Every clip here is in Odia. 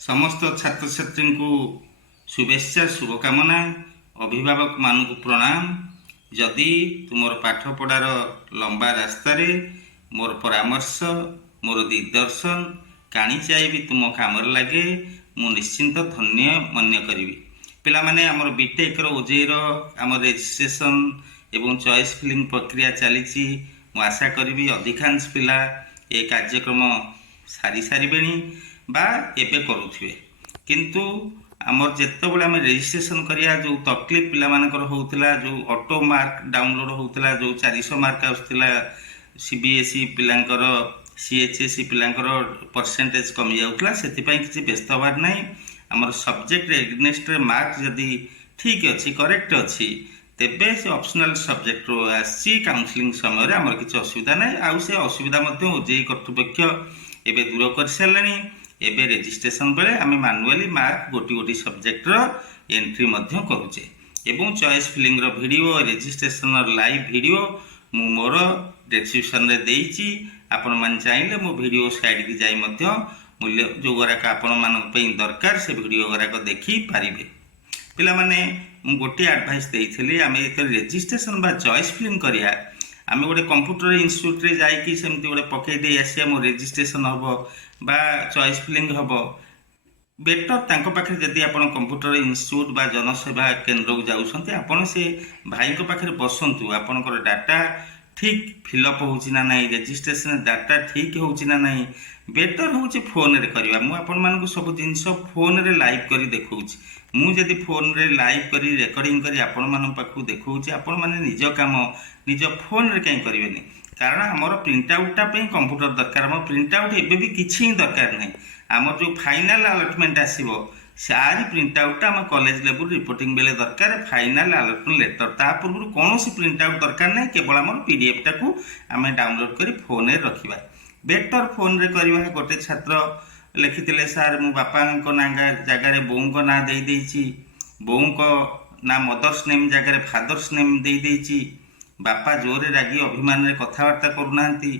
ସମସ୍ତ ଛାତ୍ରଛାତ୍ରୀଙ୍କୁ शुभेच्छा शुभकामना अभिभावक मानक प्रणाम। जदि तुमर पाठ पढ़ार लंबा रास्तार मोर परामर्श मोर दिग्दर्शन काणी चाहिए तुम काम लगे मु निश्चिंत धन्य मन्य करी। पिला माने आमर बीटेक ओजेर आम रेजिस्ट्रेशन एवं चॉइस फिलिंग प्रक्रिया चली। मु आशा करी अधिकांश पिला ए कार्यक्रम सारी सारे बा एबे करुथिबे, किंतु आमर जितेबाला आम रेजिस्ट्रेशन करिया जो तकलीफ पिला मानकर होउतला, जो ऑटो मार्क डाउनलोड होउतला, जो 400 मार्क आउतला सीबीएसई पिलांकर सीएचएसई पिलांकर परसेंटेज कमी जाउतला, सेति पई किछि व्यस्त हबार नै। आमर सब्जेक्ट एग्नेस्ट मार्क जदि ठीक अछि करेक्ट अछि तेबे से ऑप्शनल सब्जेक्ट रो आसी काउंसलिंग समय आमर किछि असुविधा नै। आउ से असुविधा मध्ये ओजेई कर्तृपक्ष एबे दूर कर सारलेनी। एबे रेजिस्ट्रेशन बेले आम मैनुअली मार्क गोटी गोटी सब्जेक्ट रो एंट्री मध्य करूचे एवं चॉइस फिलिंग रो वीडियो रेजिस्ट्रेशन लाइव वीडियो मु मोर डिस्क्रिप्शन रे देइची। आपण मान चाहिले मो वीडियो साइड की जाई मध्य मूल्य जो गराक आपण मान पे दरकार से वीडियो गराक देखि पारिबे। पिला माने मु गोटी एडवाइस देइथिली आमे एते रेजिस्ट्रेशन बा चॉइस फिलिंग करिया आमे गोटे कंप्यूटर इंस्टीट्यूट रे जाई कि सेमति गोटे पकई दे आसिया मो रेजिस्ट्रेशन हबो बा चॉइस फिलिंग हबो। बेटर तांको पाखे जदि आपण कंप्यूटर इंस्टीट्यूट बा जनसेवा केंद्र को जाउसंती आपण से भाई को पाखे बसंतु आपनकर डाटा ठीक फिलअप होउची ना नाही, रेजिस्ट्रेशन डाटा ठीक होउची ना नाही। बेटर होउची फोन रे करबा। मु आपण मानकु सब जिंस फोन रे लाइव करी देखौची। मु जदि फोन रे लाइव करी रेकॉर्डिंग करी आपण मान पाखु देखौची, आपण माने निज काम निज फोन रे काई करिवेनी, कारण आमर प्रिंट आउटा पे कंप्यूटर दरकार। आम प्रिंट आउट एबे भी किछि दरकार नहीं। आमर जो फाइनल अलॉटमेंट आसीबो सारी प्रिंट आउट आम कॉलेज लेवल रिपोर्टिंग बेले दरकार, फाइनल अलॉटमेंट लेटर ता पूर्व कौन प्रिंट आउट दरकार नहीं। केवल आम पीडीएफ टाकू आम डाउनलोड करी फोन रे रखिबा। बेटर फोन रे करबा। गोटे छात्र लिखिथिले सर मो बापा को ना जगह रे बोऊ को ना दे देइची, बोऊ को ना मदर्स नेम जगह रे फादर्स नेम दे देइची, बापा जोरे रागी अभिमान रे कथबार्ता करूनांती,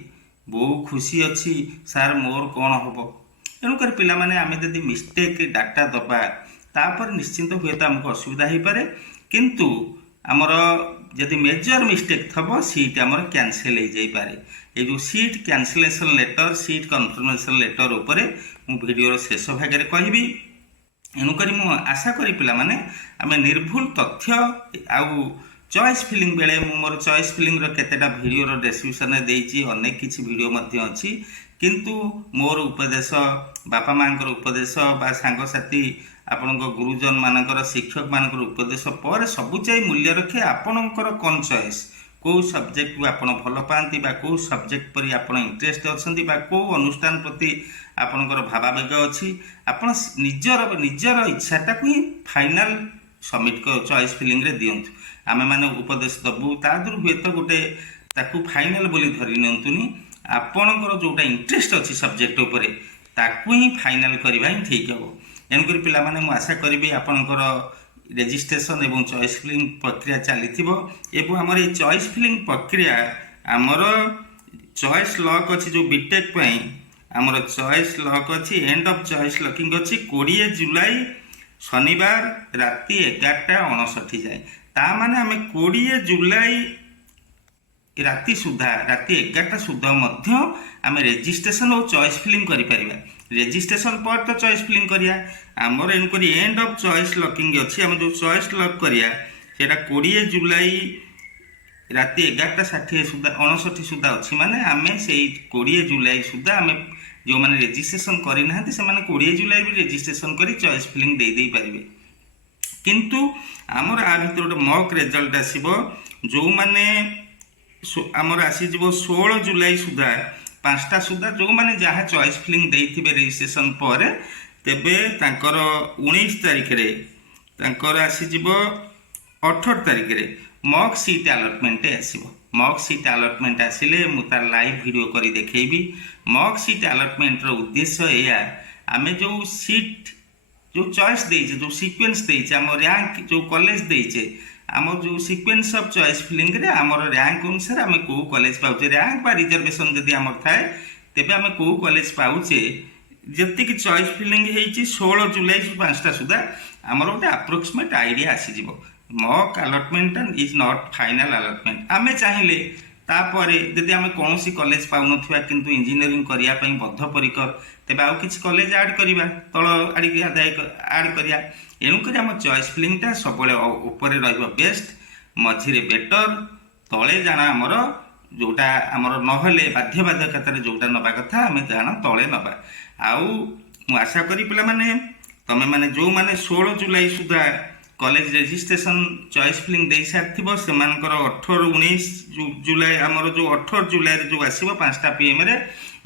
बोऊ खुशी अच्छी सार मोर कौन हम। तेणुक पिला माने आमे जदि मिस्टेक डाटा दबा तापर निश्चिंत हुए तो आमको असुविधा हो पारे, किंतु आमर जदि मेजर मिस्टेक थबो सीट आमर कैंसिल हो जाई पारे। ए जो seat cancellation letter seat confirmation letter उपरे मु वीडियो शेष भाग में कहबी। एणुक मु आशा करी पिला माने आमे निर्भुल तथ्य आउ चॉइस फिलिंग बेले मोर चॉइस फिलिंग केतेटा वीडियो डिस्क्रिप्शन में देइची, अनेक किछि वीडियो मध्य अछि, किंतु मोर उपदेश बापा मांकर उपदेश बा सांग साथी आपणक गुरुजन मानकर शिक्षक मानकर उपदेश पर सबु चाहि मूल्य रखे आपणकर कौन चॉइस को सब्जेक्ट को आपण भल पाती बा को सब्जेक्ट पर आपण इंटरेस्ट अछंती बा को अनुष्ठान प्रति आपणकर भावावेग अछि, आपण निजर निजर इच्छाटा को ही फाइनल सबमिट को चॉइस फिलिंग रे दियंतु। आमे माने उपदेश दबु तादुर हुए तो गोटे ताकू फाइनल बोली धरि नियंतुनी। आपणकर जोटा इंटरेस्ट अच्छी सब्जेक्ट उपरे ताकू ही फाइनल करबा ही ठीक हो। एनकर पिला माने मु आशा करिबी आपणकर रेजिस्ट्रेशन एवं चॉइस फिलिंग प्रक्रिया चलीथिबो एवं हमर ए चॉइस फिलिंग प्रक्रिया हमर चॉइस लॉक अच्छी जो बीटेक पई हमर चॉइस लॉक अच्छी एंड ऑफ चॉइस लॉकिंग अच्छी 20 जुलाई शनिवार राति 11:59 जाए। ता माने आमे 20 जुलाई राति सुधा राति 11टा सुधा मध्य आम रेजिस्ट्रेशन और चॉइस फिलिंग करि परिबा। रेजिस्ट्रेशन पर तो चॉइस फिलिंग करिया आमर एनकरी एंड ऑफ चॉइस लॉकिंग अच्छी आम जो चॉइस लॉक करिया सेटा 20 जुलाई राति 11:60 सुधा 59 सुधा अच्छी माने आमे से 20 जुलाई सुधा आमे जो माने रेजिस्ट्रेशन करि नाहंती से माने 20 जुलाई भी रेजिस्ट्रेशन करी चॉइस फिलिंग दे दे पारिबे। किंतु आमर आ भीतर गोटे मॉक रिजल्ट आसीबो जो माने आमर आसीज 16 जुलाई सुधा 5टा सुधा जो माने जहाँ चॉइस फिलिंग देइथिबे रेजिस्ट्रेशन पर तेबे तांकर 19 तारिख रे तांकर आसीज 18 तारिख रे मॉक सीट अलॉटमेंट आसीबो। मॉक सीट अलॉटमेंट आसिले मु तार लाइव वीडियो करी देखैबी। मॉक सीट अलॉटमेंट रो उद्देश्य एया आमे जो सीट जो चॉइस देइचे जो सीक्वेंस देइचे आम रैंक जो कॉलेज देइचे आम जो सीक्वेंस ऑफ चॉइस फिलिंग रे आमर रैंक अनुसार आम को कॉलेज पाउचे रैंक बा रिजर्वेशन जदि आमर थाए तेबे आम को कॉलेज पाउचे ଯେତିକି ଚଏସ୍ ଫିଲିଂ ହେଇଛି 16 ଜୁଲାଇ 5ଟା ସୁଦ୍ଧା ଆମର ଗୋଟେ ଆପ୍ରୋକ୍ସିମେଟ୍ ଆଇଡ଼ିଆ ଆସିଯିବ। ମକ୍ ଆଲଟମେଣ୍ଟଟା ଇଜ୍ ନଟ୍ ଫାଇନାଲ୍ ଆଲଟମେଣ୍ଟ। ଆମେ ଚାହିଁଲେ ତାପରେ ଯଦି ଆମେ କୌଣସି କଲେଜ ପାଉନଥିବା କିନ୍ତୁ ଇଞ୍ଜିନିୟରିଂ କରିବା ପାଇଁ ବଦ୍ଧପରିକର, ତେବେ ଆଉ କିଛି କଲେଜ ଆଡ଼୍ କରିବା, ତଳ ଆଡ଼ିକି ଆଡ଼୍ କରିବା। ଏଣୁକରି ଆମ ଚଏସ୍ ଫିଲିଂଟା ସବୁବେଳେ ଉପରେ ରହିବ ବେଷ୍ଟ, ମଝିରେ ବେଟର, ତଳେ ଜାଣ ଆମର ଯେଉଁଟା ଆମର ନହେଲେ ବାଧ୍ୟବାଧକତାରେ ଯେଉଁଟା ନେବା କଥା ଆମେ ଜାଣ ତଳେ ନେବା। ଆଉ ମୁଁ ଆଶା କରି ପିଲାମାନେ ତମେମାନେ ଯେଉଁମାନେ 16 ଜୁଲାଇ ସୁଦ୍ଧା କଲେଜ ରେଜିଷ୍ଟ୍ରେସନ୍ ଚଏସ୍ ଫିଲିଂ ଦେଇସାରିଥିବ ସେମାନଙ୍କର 18-19 ଜୁଲାଇ ଆମର ଯେଉଁ 18 ଜୁଲାଇରେ ଯେଉଁ ଆସିବ 5ଟା PM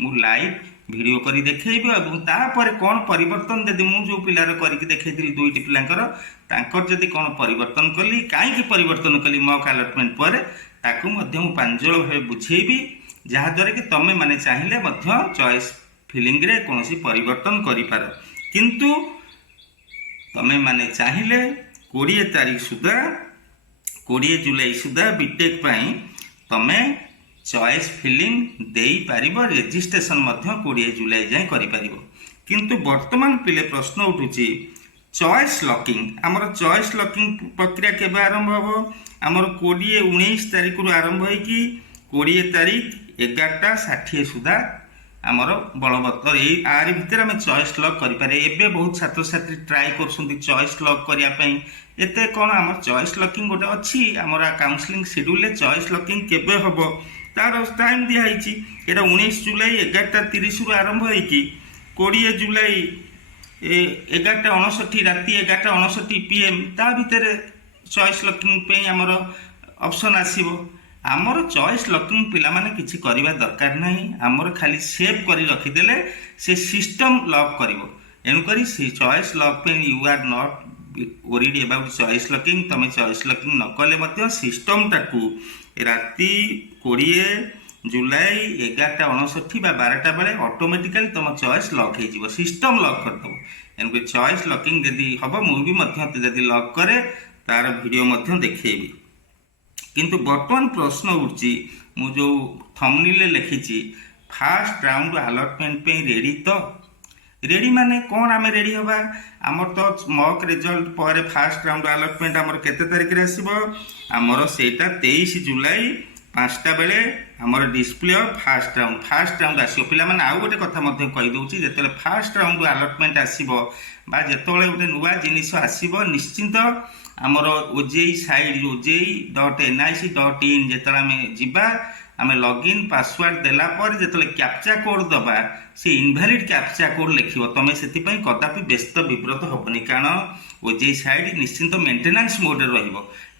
ମୁଁ ଲାଇଭ୍ ଭିଡ଼ିଓ କରି ଦେଖେଇବି ଏବଂ ତାପରେ କ'ଣ ପରିବର୍ତ୍ତନ ଯଦି ମୁଁ ଯେଉଁ ପିଲାର କରିକି ଦେଖେଇଥିଲି 2ଟି ପିଲାଙ୍କର ତାଙ୍କର ଯଦି କ'ଣ ପରିବର୍ତ୍ତନ କଲି, କାହିଁକି ପରିବର୍ତ୍ତନ କଲି ମକ୍ ଆଲଟମେଣ୍ଟ ପରେ, ତାକୁ ମଧ୍ୟ ମୁଁ ପ୍ରାଞ୍ଜଳ ଭାବେ ବୁଝେଇବି, ଯାହାଦ୍ୱାରା କି ତମେ ମାନେ ଚାହିଁଲେ ମଧ୍ୟ ଚଏସ୍ ଫିଲିଂରେ କୌଣସି ପରିବର୍ତ୍ତନ କରିପାର। କିନ୍ତୁ ତମେ ମାନେ ଚାହିଁଲେ 20 ତାରିଖ ସୁଦ୍ଧା 20 ଜୁଲାଇ ସୁଦ୍ଧା ବିଟେକ୍ ପାଇଁ ତମେ ଚଏସ୍ ଫିଲିଂ ଦେଇପାରିବ, ରେଜିଷ୍ଟ୍ରେସନ୍ ମଧ୍ୟ 20 ଜୁଲାଇ ଯାଏଁ କରିପାରିବ। କିନ୍ତୁ ବର୍ତ୍ତମାନ ପିଲେ ପ୍ରଶ୍ନ ଉଠୁଛି ଚଏସ୍ ଲକିଂ। ଆମର ଚଏସ୍ ଲକିଂ ପ୍ରକ୍ରିୟା କେବେ ଆରମ୍ଭ ହେବ? ଆମର 20-19 ତାରିଖରୁ ଆରମ୍ଭ ହେଇକି 20 ତାରିଖ 11:60 ସୁଦ୍ଧା ଆମର ବଳବତ୍ତର ଏଇ ଆରି ଭିତରେ ଆମେ ଚଏସ୍ ଲକ୍ କରିପାରିବା। ଏବେ ବହୁତ ଛାତ୍ରଛାତ୍ରୀ ଟ୍ରାଏ କରୁଛନ୍ତି ଚଏସ୍ ଲକ୍ କରିବା ପାଇଁ। ଏତେ କ'ଣ ଆମର ଚଏସ୍ ଲକିଂ ଗୋଟେ ଅଛି ଆମର କାଉନସିଲିଂ ସିଡ୍ୟୁଲରେ, ଚଏସ୍ ଲକିଂ କେବେ ହେବ ତାର ଟାଇମ୍ ଦିଆହେଇଛି। ଏଇଟା 19 ଜୁଲାଇ 11:30ରୁ ଆରମ୍ଭ ହେଇକି 20 ଜୁଲାଇ 11:59 ରାତି 11:59 PM ତା ଭିତରେ ଚଏସ୍ ଲକିଂ ପାଇଁ ଆମର ଅପସନ୍ ଆସିବ। ଆମର ଚଏସ୍ ଲକିଂ ପିଲାମାନେ କିଛି କରିବା ଦରକାର ନାହିଁ, ଆମର ଖାଲି ସେଭ୍ କରି ରଖିଦେଲେ ସେ ସିଷ୍ଟମ୍ ଲକ୍ କରିବ। ଏଣୁକରି ସେ ଚଏସ୍ ଲକ୍ ପାଇଁ you are not worried about choice locking. ତମେ ଚଏସ୍ ଲକିଂ ନ କଲେ ମଧ୍ୟ ସିଷ୍ଟମ୍ଟାକୁ ରାତି 20 ଜୁଲାଇ 11:59 ବା 12ଟା ବେଳେ ଅଟୋମେଟିକାଲି ତମ ଚଏସ୍ ଲକ୍ ହେଇଯିବ, ସିଷ୍ଟମ୍ ଲକ୍ କରିଦେବ। ଏଣୁକରି ଚଏସ୍ ଲକିଂ ଯଦି ହେବ ମୁଁ ବି ମଧ୍ୟ ଯଦି ଲକ୍ କରେ ତାର ଭିଡ଼ିଓ ମଧ୍ୟ ଦେଖେଇବି। କିନ୍ତୁ ବର୍ତ୍ତମାନ ପ୍ରଶ୍ନ ଉଠୁଛି, ମୁଁ ଯେଉଁ ଥମ୍ବନେଲ୍ରେ ଲେଖିଛି ଫାର୍ଷ୍ଟ ରାଉଣ୍ଡ ଆଲଟମେଣ୍ଟ ପାଇଁ ରେଡ଼ି ତ? ରେଡ଼ି ମାନେ କ'ଣ ଆମେ ରେଡ଼ି ହେବା? ଆମର ତ ମକ୍ ରେଜଲ୍ଟ ପରେ ଫାର୍ଷ୍ଟ ରାଉଣ୍ଡ ଆଲଟମେଣ୍ଟ ଆମର କେତେ ତାରିଖରେ ଆସିବ? ଆମର ସେଇଟା 23 ଜୁଲାଇ 5ଟା ବେଳେ ଆମର ଡିସପ୍ଲେ ଅଫ୍ ଫାର୍ଷ୍ଟ ରାଉଣ୍ଡ ଆସିବ। ପିଲାମାନେ ଆଉ ଗୋଟେ କଥା ମଧ୍ୟ କହିଦେଉଛି, ଯେତେବେଳେ ଫାର୍ଷ୍ଟ ରାଉଣ୍ଡ ଆଲଟମେଣ୍ଟ ଆସିବ ବା ଯେତେବେଳେ ଗୋଟେ ନୂଆ ଜିନିଷ ଆସିବ ନିଶ୍ଚିନ୍ତ ଆମର OJEI ସାଇଟ୍ OJEI.nic.in ଯେତେବେଳେ ଆମେ ଯିବା, ଆମେ ଲଗ୍ଇନ୍ ପାସୱାର୍ଡ଼ ଦେଲା ପରେ ଯେତେବେଳେ କ୍ୟାପଚା କୋଡ଼୍ ଦେବା ସେ ଇନଭାଲିଡ୍ କ୍ୟାପଚା କୋଡ଼୍ ଲେଖିବ। ତମେ ସେଥିପାଇଁ କଦାପି ବ୍ୟସ୍ତ ବିବ୍ରତ ହେବନି, କାରଣ OJEI ସାଇଟ୍ ନିଶ୍ଚିନ୍ତ ମେଣ୍ଟେନାନ୍ସ ମୋଡ଼ରେ ରହିବ।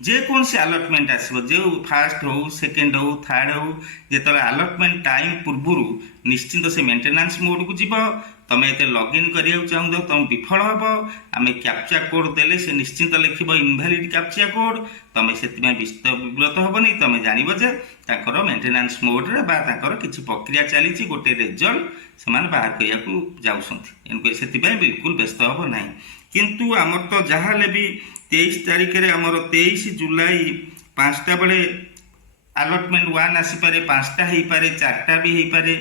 ଯେକୌଣସି ଆଲଟମେଣ୍ଟ ଆସିବ, ଯେଉଁ ଫାର୍ଷ୍ଟ ହେଉ ସେକେଣ୍ଡ ହେଉ ଥାର୍ଡ଼ ହେଉ, ଯେତେବେଳେ ଆଲଟମେଣ୍ଟ ଟାଇମ୍ ପୂର୍ବରୁ ନିଶ୍ଚିନ୍ତ ସେ ମେଣ୍ଟେନାନ୍ସ ମୋଡ଼କୁ ଯିବ। ତମେ ଏତେ ଲଗ୍ଇନ୍ କରିବାକୁ ଚାହୁଁଛ ତମେ ବିଫଳ ହେବ। ଆମେ କ୍ୟାପଚା କୋଡ଼୍ ଦେଲେ ସେ ନିଶ୍ଚିନ୍ତ ଲେଖିବ ଇନଭାଲିଡ୍ କ୍ୟାପଚା କୋଡ଼୍। ତମେ ସେଥିପାଇଁ ବ୍ୟସ୍ତ ବିବ୍ରତ ହେବନି, ତମେ ଜାଣିବ ଯେ ତାଙ୍କର ମେଣ୍ଟେନାନ୍ସ ମୋଡ଼ରେ ବା ତାଙ୍କର କିଛି ପ୍ରକ୍ରିୟା ଚାଲିଛି, ଗୋଟେ ରେଜଲ୍ଟ ସେମାନେ ବାହାର କରିବାକୁ ଯାଉଛନ୍ତି। ଏଣୁକରି ସେଥିପାଇଁ ବିଲକୁଲ ବ୍ୟସ୍ତ ହେବ ନାହିଁ। କିନ୍ତୁ ଆମର ତ ଯାହା ହେଲେ ବି 23 ତାରିଖରେ ଆମର 23 ଜୁଲାଇ 5ଟା ବେଳେ ଆଲଟମେଣ୍ଟ 1 ଆସିପାରେ, 5ଟା ହେଇପାରେ, 4ଟା ବି ହେଇପାରେ,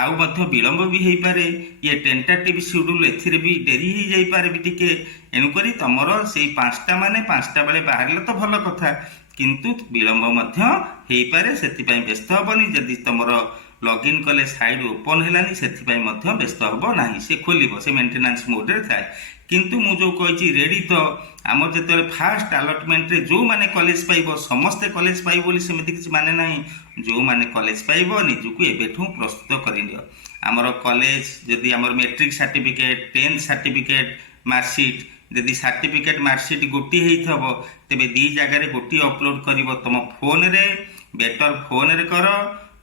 ଆଉ ମଧ୍ୟ ବିଳମ୍ବ ବି ହେଇପାରେ। ଇଏ ଟେଣ୍ଟାଟିଭ୍ ସିଡ୍ୟୁଲ୍, ଏଥିରେ ବି ଡେରି ହେଇଯାଇପାରେ ବି ଟିକେ। ଏଣୁକରି ତମର ସେଇ 5ଟା ମାନେ 5ଟା ବେଳେ ବାହାରିଲେ ତ ଭଲ କଥା, କିନ୍ତୁ ବିଳମ୍ବ ମଧ୍ୟ ହେଇପାରେ। ସେଥିପାଇଁ ବ୍ୟସ୍ତ ହେବନି। ଯଦି ତମର ଲଗ୍ଇନ୍ କଲେ ସାଇଟ୍ ଓପନ୍ ହେଲାନି ସେଥିପାଇଁ ମଧ୍ୟ ବ୍ୟସ୍ତ ହେବ ନାହିଁ, ସେ ଖୋଲିବ, ସେ ମେଣ୍ଟେନାନ୍ସ ମୋଡ଼ରେ ଥାଏ। କିନ୍ତୁ ମୁଁ ଯେଉଁ କହିଛି ରେଡ଼ି ତ, ଆମର ଯେତେବେଳେ ଫାର୍ଷ୍ଟ ଆଲଟମେଣ୍ଟରେ ଯେଉଁମାନେ କଲେଜ ପାଇବ ସମସ୍ତେ କଲେଜ ପାଇବ ବୋଲି ସେମିତି କିଛି ମାନେ ନାହିଁ। ଯେଉଁମାନେ କଲେଜ ପାଇବ ନିଜକୁ ଏବେଠୁ ପ୍ରସ୍ତୁତ କରିନିଅ। ଆମର କଲେଜ ଯଦି ଆମର matric certificate, 10th certificate, marksheet, ଯଦି ସାର୍ଟିଫିକେଟ୍ ମାର୍କସିଟ୍ ଗୋଟିଏ ହେଇଥିବ ତେବେ 2 ଜାଗାରେ ଗୋଟିଏ ଅପଲୋଡ଼ କରିବ। ତୁମ ଫୋନ୍ରେ ବେଟର ଫୋନ୍ରେ କର,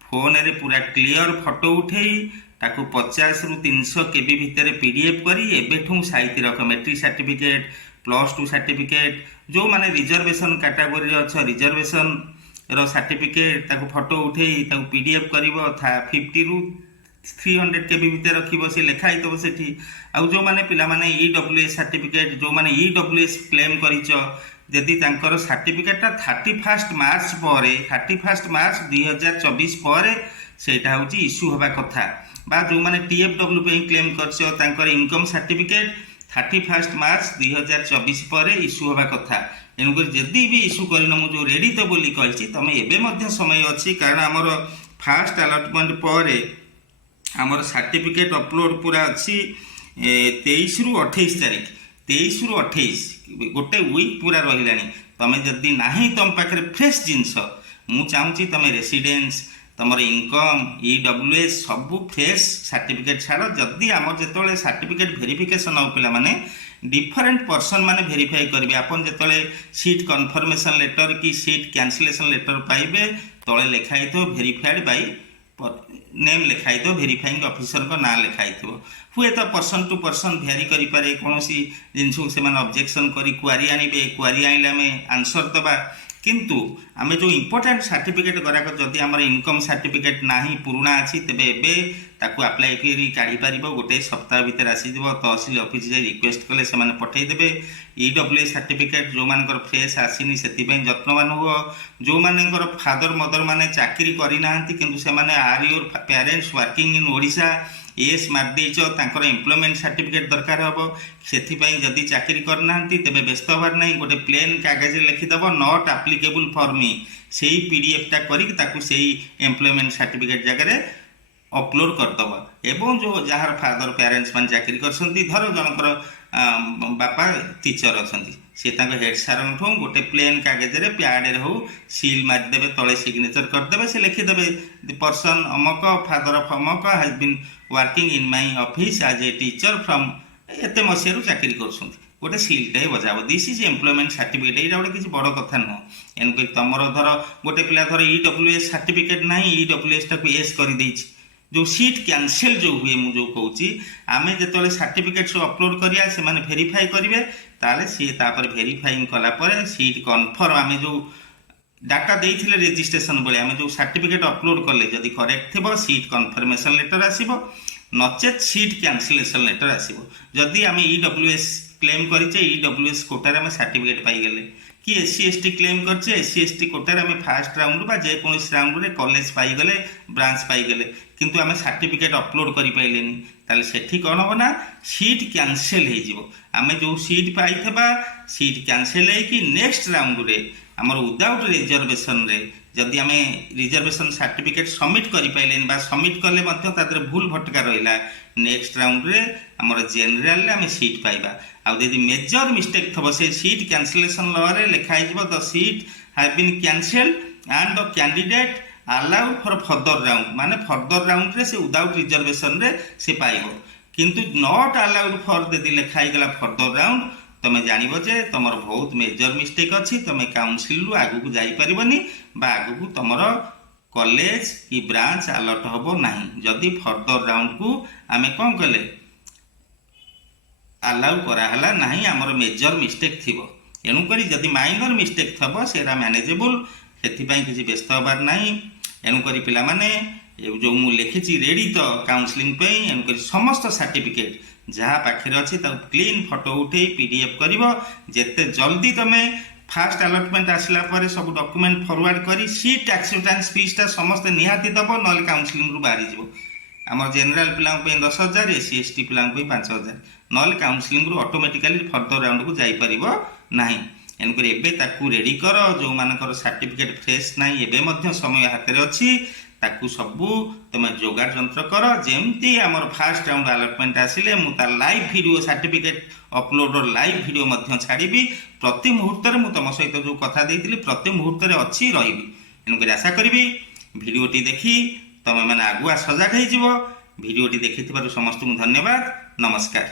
ଫୋନ୍ରେ ପୁରା କ୍ଲିଅର ଫଟୋ ଉଠେଇ ତାକୁ 50ରୁ 300 KB ଭିତରେ PDF କରି ଏବେଠୁ ସାଇତି ରଖ। ମେଟ୍ରିକ୍ ସାର୍ଟିଫିକେଟ୍, +2 ସାର୍ଟିଫିକେଟ୍, ଯେଉଁମାନେ ରିଜର୍ଭେସନ୍ କାଟାଗୋରୀରେ ଅଛ ରିଜର୍ଭେସନ୍ର ସାର୍ଟିଫିକେଟ୍ ତାକୁ ଫଟୋ ଉଠେଇ ତାକୁ PDF କରିବ। 50ରୁ 300 KB ଭିତରେ ରଖିବ, ସେ ଲେଖା ହେଇଥିବ ସେଠି। ଆଉ ଯେଉଁମାନେ ପିଲାମାନେ EWS ସାର୍ଟିଫିକେଟ୍, ଯେଉଁମାନେ EWS କ୍ଲେମ୍ କରିଛ, ଯଦି ତାଙ୍କର ସାର୍ଟିଫିକେଟ୍ଟା 31 ମାର୍ଚ୍ଚ ପରେ 31 ମାର୍ଚ୍ଚ 2024 ପରେ ସେଇଟା ହେଉଛି ଇସ୍ୟୁ ହେବା କଥା। ବା ଯେଉଁମାନେ TFW ପାଇଁ କ୍ଲେମ୍ କରିଛ ତାଙ୍କର ଇନକମ୍ ସାର୍ଟିଫିକେଟ୍ 31 ମାର୍ଚ୍ଚ 2024 ପରେ ଇସ୍ୟୁ ହେବା କଥା। ତେଣୁକରି ଯଦି ବି ଇସ୍ୟୁ କରିନ, ମୁଁ ଯେଉଁ ରେଡ଼ି ତ ବୋଲି କହିଛି, ତୁମେ ଏବେ ମଧ୍ୟ ସମୟ ଅଛି। କାରଣ ଆମର ଫାଷ୍ଟ ଆଲଟମେଣ୍ଟ ପରେ ଆମର ସାର୍ଟିଫିକେଟ୍ ଅପଲୋଡ଼ ପୁରା ଅଛି 23 ରୁ 28 ତାରିଖ। 23 ରୁ 28 ଗୋଟେ ୱିକ୍ ପୁରା ରହିଲାଣି। ତୁମେ ଯଦି ନାହିଁ ତୁମ ପାଖରେ ଫ୍ରେଶ୍ ଜିନିଷ, ମୁଁ ଚାହୁଁଛି ତୁମେ ରେସିଡେନ୍ସ, ତୁମର ଇନକମ୍, EWS ସବୁ ଫ୍ରେଶ୍ ସାର୍ଟିଫିକେଟ୍ ଛାଡ଼। ଯଦି ଆମର ଯେତେବେଳେ ସାର୍ଟିଫିକେଟ୍ ଭେରିଫିକେସନ୍ ହେବ ପିଲାମାନେ ଡିଫରେଣ୍ଟ ପର୍ସନ୍ ମାନେ ଭେରିଫାଇ କରିବେ। ଆପଣ ଯେତେବେଳେ ସିଟ୍ କନଫର୍ମେସନ୍ ଲେଟର୍ କି ସିଟ୍ କ୍ୟାନସଲେସନ୍ ଲେଟର୍ ପାଇବେ, ତଳେ ଲେଖା ହେଇଥିବ ଭେରିଫାଏଡ୍ ବାଇ ନେମ୍ ଲେଖା ହେଇଥିବ, ଭେରିଫାଇଂ ଅଫିସରଙ୍କ ନାଁ ଲେଖା ହେଇଥିବ। ହୁଏତ ପର୍ସନ୍ ଟୁ ପର୍ସନ୍ ଭ୍ୟାରି କରିପାରେ, କୌଣସି ଜିନିଷକୁ ସେମାନେ ଅବଜେକ୍ସନ୍ କରି କ୍ୱାରି ଆଣିବେ, କ୍ୱାରି ଆଣିଲେ ଆମେ ଆନ୍ସର୍ ଦେବା। କିନ୍ତୁ ଆମେ ଯେଉଁ ଇମ୍ପୋର୍ଟାଣ୍ଟ ସାର୍ଟିଫିକେଟ୍ ଗୁଡ଼ାକ, ଯଦି ଆମର ଇନକମ୍ ସାର୍ଟିଫିକେଟ୍ ନାହିଁ, ପୁରୁଣା ଅଛି, ତେବେ ଏବେ ତାକୁ ଆପ୍ଲାଏ କରି କାଢ଼ିପାରିବ। ଗୋଟେ ସପ୍ତାହ ଭିତରେ ଆସିଯିବ। ତହସିଲ ଅଫିସ୍ ଯାଇ ରିକ୍ୱେଷ୍ଟ କଲେ ସେମାନେ ପଠାଇଦେବେ। EWS ସାର୍ଟିଫିକେଟ୍ ଯେଉଁମାନଙ୍କର ଫ୍ରେଶ୍ ଆସିନି ସେଥିପାଇଁ ଯତ୍ନବାନ ହୁଅ। ଯେଉଁମାନଙ୍କର ଫାଦର ମଦର ମାନେ ଚାକିରି କରିନାହାନ୍ତି କିନ୍ତୁ ସେମାନେ are your parents working in Odisha, yes ମାରିଦେଇଛ, ତାଙ୍କର ଏମ୍ପ୍ଲୟମେଣ୍ଟ ସାର୍ଟିଫିକେଟ୍ ଦରକାର ହେବ। ସେଥିପାଇଁ ଯଦି ଚାକିରି କରିନାହାନ୍ତି ତେବେ ବ୍ୟସ୍ତ ହେବାର ନାହିଁ। ଗୋଟେ ପ୍ଲେନ୍ କାଗଜରେ ଲେଖିଦେବ ନଟ୍ ଆପ୍ଲିକେବୁଲ୍ ଫର୍ ମି, ସେଇ PDFଟା କରିକି ତାକୁ ସେଇ ଏମ୍ପ୍ଲୟମେଣ୍ଟ ସାର୍ଟିଫିକେଟ୍ ଜାଗାରେ ଅପଲୋଡ଼ କରିଦେବ। ଏବଂ ଯେଉଁ ଯାହାର ଫାଦର ପ୍ୟାରେଣ୍ଟସ୍ ମାନେ ଚାକିରି କରିଛନ୍ତି, ଧର ଜଣଙ୍କର ବାପା ଟିଚର ଅଛନ୍ତି, ସେ ତାଙ୍କ ହେଡ୍ ସାର୍ଙ୍କଠୁ ଗୋଟେ ପ୍ଲେନ୍ କାଗଜରେ ପ୍ୟାଡ଼ରେ ହେଉ ସିଲ୍ ମାରିଦେବେ, ତଳେ ସିଗ୍ନେଚର କରିଦେବେ। ସେ ଲେଖିଦେବେ ଦି ପର୍ସନ୍ ଅମକ ଫାଦର ଅଫ୍ ଅମକ has been working in my office as a teacher from ଏତେ ମସିହାରୁ ଚାକିରି କରୁଛନ୍ତି। ଗୋଟେ ସିଲ୍ଟେ ବଜାବ, ଦିସ୍ ଇଜ୍ ଏମ୍ପ୍ଲୟମେଣ୍ଟ ସାର୍ଟିଫିକେଟ୍। ଏଇଟା ଗୋଟେ କିଛି ବଡ଼ କଥା ନୁହଁ। ଏଣୁକରି ତୁମର ଧର ଗୋଟେ ପିଲା ଧର EWS ସାର୍ଟିଫିକେଟ୍ ନାହିଁ, EWSଟାକୁ ଏସ୍ କରିଦେଇଛି। ଯେଉଁ ସିଟ୍ କ୍ୟାନସେଲ୍ ଯେଉଁ ହୁଏ, ମୁଁ ଯେଉଁ କହୁଛି, ଆମେ ଯେତେବେଳେ ସାର୍ଟିଫିକେଟ୍ ସବୁ ଅପଲୋଡ଼ କରିବା ସେମାନେ ଭେରିଫାଇ କରିବେ, ତାହେଲେ ସିଏ ତାପରେ ଭେରିଫାଇଂ କଲା ପରେ ସିଟ୍ କନଫର୍ମ, ଆମେ ଯେଉଁ ଡାଟା ଦେଇଥିଲେ ରେଜିଷ୍ଟ୍ରେସନ୍ ବେଳେ ଆମେ ଯେଉଁ ସାର୍ଟିଫିକେଟ୍ ଅପଲୋଡ଼ କଲେ ଯଦି କରେକ୍ଟ ଥିବ, ସିଟ୍ କନଫର୍ମେସନ୍ ଲେଟର୍ ଆସିବ, ନଚେତ୍ ସିଟ୍ କ୍ୟାନସଲେସନ୍ ଲେଟର୍ ଆସିବ। ଯଦି ଆମେ EWS କ୍ଲେମ୍ କରିଛେ, EWS କୋଟାରେ ଆମେ ସାର୍ଟିଫିକେଟ୍ ପାଇଗଲେ, କି SC ST କ୍ଲେମ୍ କରିଛେ, SC ST କୋଟାରେ ଆମେ ଫାଷ୍ଟ ରାଉଣ୍ଡ ବା ଯେକୌଣସି ରାଉଣ୍ଡରେ କଲେଜ ପାଇଗଲେ, ବ୍ରାଞ୍ଚ ପାଇଗଲେ, କିନ୍ତୁ ଆମେ ସାର୍ଟିଫିକେଟ୍ ଅପଲୋଡ଼ କରିପାରିଲେନି, ତାହେଲେ ସେଠି କ'ଣ ହେବ ନା ସିଟ୍ କ୍ୟାନସେଲ୍ ହେଇଯିବ। ଆମେ ଯେଉଁ ସିଟ୍ ପାଇଥିବା ସିଟ୍ କ୍ୟାନସେଲ୍ ହେଇକି ନେକ୍ସଟ ରାଉଣ୍ଡରେ ଆମର ୱିଦାଉଟ୍ ରିଜର୍ଭେସନ୍ରେ ଯଦି ଆମେ ରିଜର୍ଭେସନ୍ ସାର୍ଟିଫିକେଟ୍ ସବମିଟ୍ କରିପାରିଲେନି ବା ସବମିଟ୍ କଲେ ମଧ୍ୟ ତା ଦେହରେ ଭୁଲ ଭଟକା ରହିଲା, ନେକ୍ସଟ ରାଉଣ୍ଡରେ ଆମର ଜେନେରାଲରେ ଆମେ ସିଟ୍ ପାଇବା। ଆଉ ଯଦି ମେଜର ମିଷ୍ଟେକ୍ ଥିବ, ସେ ସିଟ୍ କ୍ୟାନସଲେସନ୍ ଲରେ ଲେଖା ହେଇଯିବ the seat have been cancelled and the candidate allowed for further round, ମାନେ ଫର୍ଦର ରାଉଣ୍ଡରେ ସେ ୱିଦାଉଟ୍ ରିଜର୍ଭେସନ୍ରେ ସେ ପାଇବ। କିନ୍ତୁ ନଟ୍ ଆଲାଉଡ୍ ଫର୍ ଯଦି ଲେଖା ହେଇଗଲା ଫର୍ଦର ରାଉଣ୍ଡ, ତୁମେ ଜାଣିବ ଯେ ତୁମର ବହୁତ ମେଜର ମିଷ୍ଟେକ୍ ଅଛି, ତୁମେ କାଉନସିଲରୁ ଆଗକୁ ଯାଇପାରିବନି ବା ଆଗକୁ ତୁମର କଲେଜ କି ବ୍ରାଞ୍ଚ ଆଲର୍ଟ ହେବ ନାହିଁ। ଯଦି ଫର୍ଦର ରାଉଣ୍ଡକୁ ଆମେ କ'ଣ କଲେ ଆଲାଉ କରାହେଲା ନାହିଁ, ଆମର ମେଜର ମିଷ୍ଟେକ୍ ଥିବ। ଏଣୁକରି ଯଦି ମାଇନର ମିଷ୍ଟେକ୍ ଥିବ ସେଇଟା ମ୍ୟାନେଜେବୁଲ୍, ସେଥିପାଇଁ କିଛି ବ୍ୟସ୍ତ ହେବାର ନାହିଁ। ଏଣୁକରି ପିଲାମାନେ ଯେଉଁ ମୁଁ ଲେଖିଛି ରେଡ଼ି ତ କାଉନସିଲିଂ ପାଇଁ, ଏଣୁକରି ସମସ୍ତ ସାର୍ଟିଫିକେଟ୍ ଯାହା ପାଖରେ ଅଛି ତାକୁ କ୍ଲିନ୍ ଫଟୋ ଉଠେଇ PDF କରିବ। ଯେତେ ଜଲ୍ଦି ତୁମେ ଫାଷ୍ଟ ଆଲଟମେଣ୍ଟ ଆସିଲା ପରେ ସବୁ ଡକୁମେଣ୍ଟ ଫରୱାର୍ଡ଼ କରି ସିଟ୍ ଆକ୍ସେପ୍ଟାନ୍ସ ଫିସ୍ଟା ସମସ୍ତେ ନିହାତି ଦେବ, ନହେଲେ କାଉନସିଲିଂରୁ ବାହାରିଯିବ। ଆମର ଜେନେରାଲ ପିଲାଙ୍କ ପାଇଁ 10,000, SC ST ପିଲାଙ୍କ ପାଇଁ 5,000, ନହେଲେ କାଉନସିଲିଂରୁ ଅଟୋମେଟିକାଲି ଫର୍ଦର ରାଉଣ୍ଡକୁ ଯାଇପାରିବ ନାହିଁ। ଏଣୁକରି ଏବେ ତାକୁ ରେଡ଼ି କର। ଯେଉଁମାନଙ୍କର ସାର୍ଟିଫିକେଟ୍ ଫ୍ରେଶ୍ ନାହିଁ, ଏବେ ମଧ୍ୟ ସମୟ ହାତରେ ଅଛି, ତାକୁ ସବୁ ତୁମେ ଯୋଗାଡ଼ ଯନ୍ତ୍ର କର। ଯେମିତି ଆମର ଫାଷ୍ଟ ରାଉଣ୍ଡ ଆଲଟମେଣ୍ଟ ଆସିଲେ ମୁଁ ତାର ଲାଇଭ୍ ଭିଡ଼ିଓ, ସାର୍ଟିଫିକେଟ୍ ଅପଲୋଡ଼ର ଲାଇଭ୍ ଭିଡ଼ିଓ ମଧ୍ୟ ଛାଡ଼ିବି। ପ୍ରତି ମୁହୂର୍ତ୍ତରେ ମୁଁ ତୁମ ସହିତ ଯେଉଁ କଥା ଦେଇଥିଲି ପ୍ରତି ମୁହୂର୍ତ୍ତରେ ଅଛି, ରହିବି। ଏଣୁକରି ଆଶା କରିବି ଭିଡ଼ିଓଟି ଦେଖି ତୁମେମାନେ ଆଗୁଆ ସଜାଗ ହେଇଯିବ। ଭିଡ଼ିଓଟି ଦେଖିଥିବାରୁ ସମସ୍ତଙ୍କୁ ଧନ୍ୟବାଦ। ନମସ୍କାର।